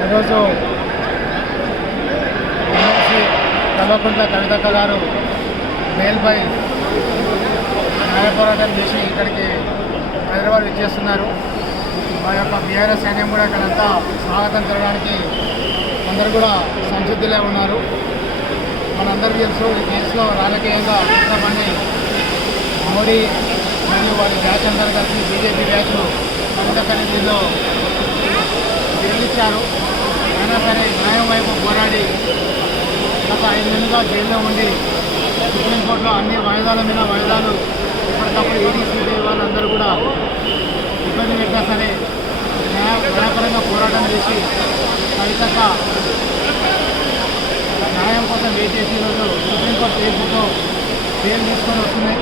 ఈరోజు ఎమ్మెల్సీ కల్వకుంట్ల కవితక్క గారు మేల్పై న్యాయ పోరాటం చేసి ఇక్కడికి హైదరాబాద్ ఇచ్చేస్తున్నారు మా యొక్క బీఆర్ఎస్ సైన్యం కూడా ఇక్కడంతా స్వాగతం జరగడానికి అందరూ కూడా సంసిద్ధులే ఉన్నారు. మనందరికీ తెలుసు ఈ కేసులో రాజకీయంగా ఎంతమంది మోడీ మరియు వారి బ్యాచ్ అందరూ కలిసి బీజేపీ బ్యాచ్లు కవితక్కని దీనిలో గెలిచారు అయినా సరే న్యాయం వైపు పోరాడి గత ఐదు నెలలుగా జైల్లో ఉండి సుప్రీంకోర్టులో అన్ని వాయిదాల మీద వాయిదాలు ఇప్పటికప్పుడు ఈడీ వాళ్ళందరూ కూడా ఇబ్బంది పెట్టినా సరే న్యాయ న్యాయపరంగా పోరాటం చేసి కవితక న్యాయం కోసం వెయిట్ చేసి ఈరోజు సుప్రీంకోర్టు తీర్పుతో పేరు తీసుకొని వస్తున్నాయి.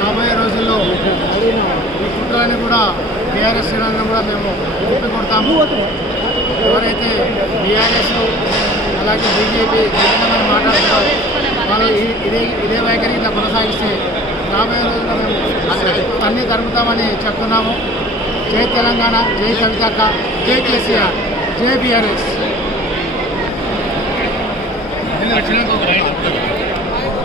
రాబోయే రోజుల్లో ఈ కుట్రని కూడా బీఆర్ఎస్ శ్రేణులను కూడా మేము తిప్పి కొడతాము ఎవరైతే బీఆర్ఎస్ అలాగే బీజేపీ తెలంగాణ మాట్లాడుతున్నారు వాళ్ళు ఇదే ఇదే వైఖరి ఇట్లా కొనసాగిస్తే రాబోయే రోజుల్లో మేము అన్ని జరుపుతామని చెప్తున్నాము. జై తెలంగాణ జై కవితక్క జై కేసీఆర్ జై బీఆర్ఎస్.